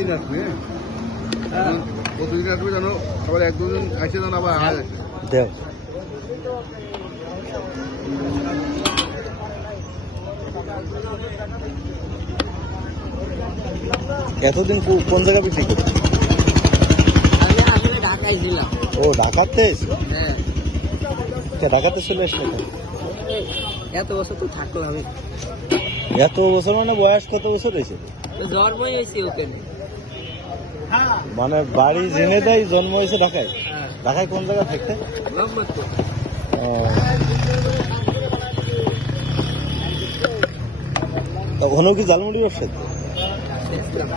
প্রতিদিন আসবে, প্রতিদিন আসবে জানো, আবার এক দুজন আসে জানো আবার দেও এতদিন কোন জায়গা বিক্রি করছো? আমি আসলে ঢাকায় ছিলাম। ও ঢাকাতে? হ্যাঁ, ঢাকাতে চলে আসলে এত বছর তো থাকলাম। এত বছর মানে বয়স কত বছর হয়েছে? জন্মই হয়েছে ওখানে। মানে বাড়ি জেনে দেয়, জন্ম হয়েছে ঢাকায়? হ্যাঁ, ঢাকায় কোন জায়গা থাকতে? মোহাম্মদপুর। ওখানেও কি ঝালমুড়ি ব্যবসা? দেখলাম।